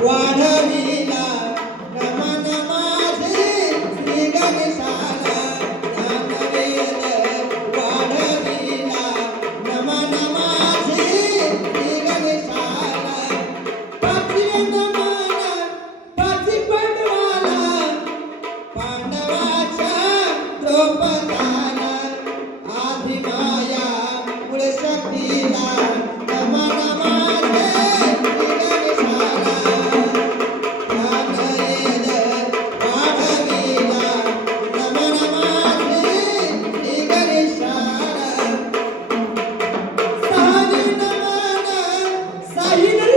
Guadalajara. Na